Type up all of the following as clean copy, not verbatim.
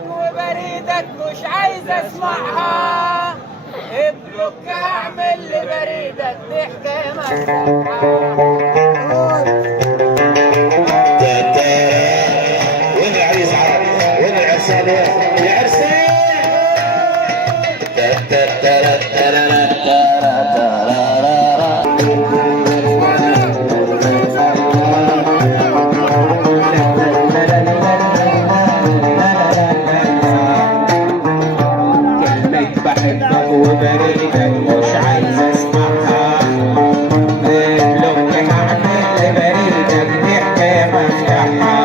بحبك وبريدك مش عايز اسمعها. ابلك هعمل لبريدك دي حكايه مسموعه. وين العريس عرب؟ وين العرسان؟ يا عرسان بحبك وبريدك مش عايز اسمعها. لك هعمل لبريدك دي حكايه مفتاحها.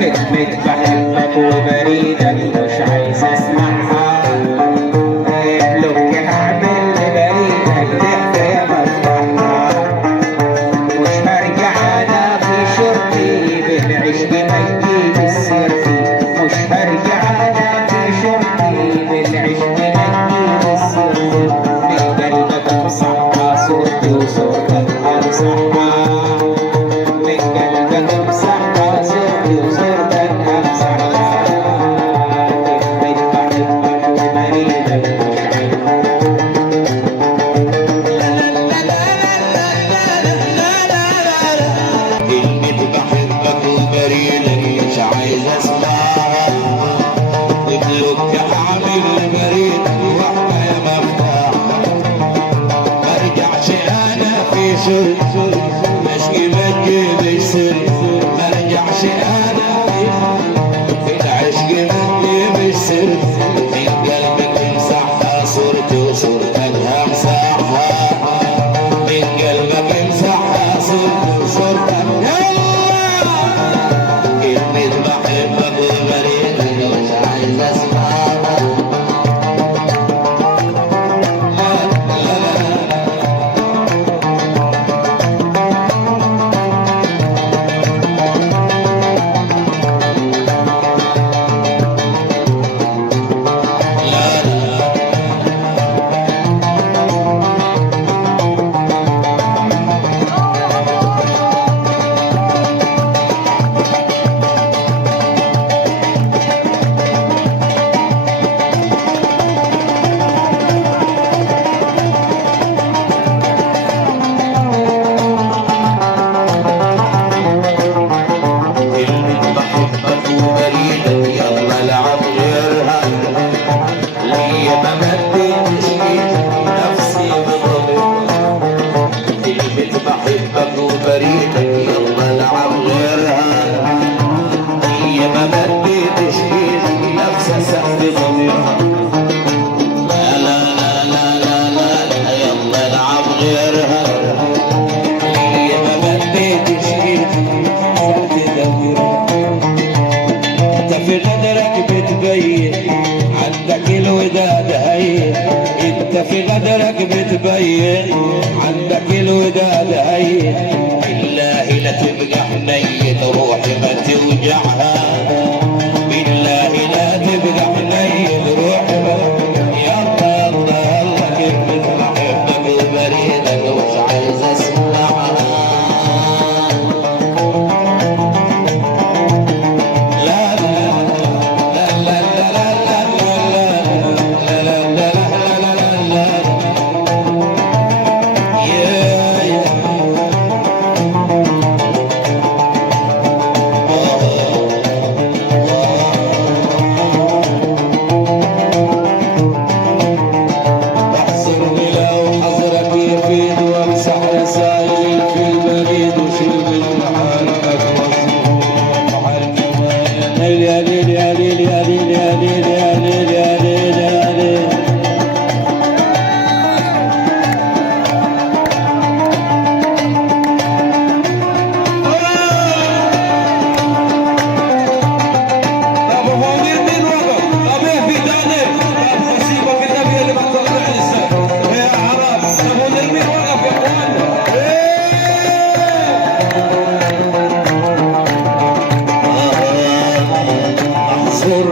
كلمة بحبك وبريدك مش عايز اسمعها. لك هعمل لبريدك دي حكايه مفتاحها. مش هرجع انا في شرطي بالعشق ما تجيب السيرتي. مش هرجع انا في شرطي بالعشق ما تجيب السيرتي. من قلبك امسحها صورتي وصورتك امسحها. من قلبك امسحها صورتي وصورتك امسحها. كلمة بحبك وبريدك مش عايز. كلمة بحبك وبريدك مش عايز اسمعها. قبلك هعمل لبريدك وحكاية مفتاحها. مرجعش انا في سر مشكي ما تجيبش سر. مرجعش انا في العشق ما تجيبش سر. من قلبك امسحها صورتي وصورتك همسحها. من قلبك امسحها صورتي وصورتك. كلمة بحبك وبريدك مش عايز اسمعها. في غدرك بتبين عندك الوداد هين. بالله لا تبقى حنين روحي ما توجعها. بالله لا تبقى حنين روحي ما. يلا يلا يلا كلمة بحبك وبريدك مش عايز اسمعها. لا لا لا لا لا لا لا لا لا. Sur